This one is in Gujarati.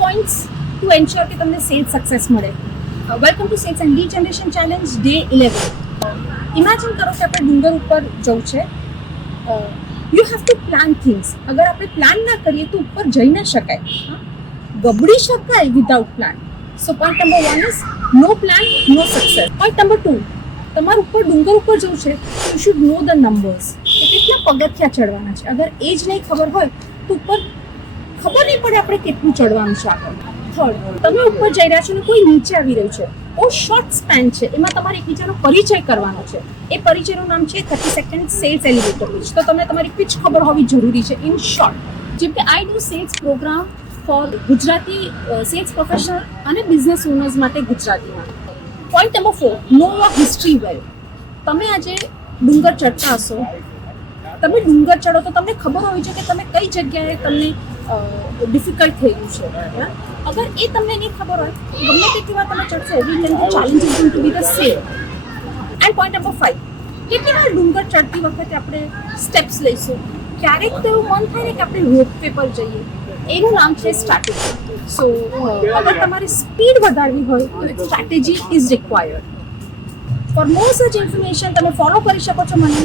points to ensure કે તમને સેલ્સ સક્સેસ મળે. Welcome to cells and lead generation challenge day 11. Imagine કરો કે આપણે ડુંગર ઉપર જવું છે. You have to plan things. અગર આપણે પ્લાન ના કરીએ તો ઉપર જઈ ના શકાય, ગબડી શકાય without plan. So point number 1 is no plan no success. Point number 2, તમારે ઉપર ડુંગર ઉપર જવું છે, you should know the numbers. કેટલા પગથિયા ચડવાના છે. અગર એ જ નહીં ખબર હોય તો ઉપર ખબર નહીં પડે આપણે કેટલું ચડવાનું છે આગળ. થર્ડ, તમે ઉપર જઈ રહ્યા છો ને કોઈ નીચે આવી રહ્યું છે, બહુ શોર્ટ સ્પેન છે, એમાં તમારે એકબીજાનો પરિચય કરવાનો છે. એ પરિચયનું નામ છે 30 સેકન્ડ સેલ્સ એલિવેટર પિચ. તો તમને તમારી પિચ ખબર હોવી જરૂરી છે. ઇન શોર્ટ, જેમ કે I do sales program for Gujarati sales professional અને બિઝનેસ ઓનર્સ માટે ગુજરાતીમાં. Point number 4, know your history well. તમે આજે ડુંગર ચડતા હશો, તમે ડુંગર ચડો તો તમને ખબર હોવી જોઈએ કે તમે કઈ જગ્યાએ તમને ડિફિકલ્ટ થઈ ગયું છે. અગર એ તમને નહીં ખબર હોય, ગમે તેટલી વાર તમે ચડશો, every time the challenge is going to be the same. And point number 5, કેટલી વાર ડુંગર ચડતી વખતે આપણે સ્ટેપ્સ લઈશું. ક્યારેક તો એવું મન થાય ને કે આપણે રોપવે પર જઈએ. એનું નામ છે સ્ટ્રેટેજી. સો અગર તમારે સ્પીડ વધારવી હોય તો strategy is required. For more such information તમે ફોલો કરી શકો છો મને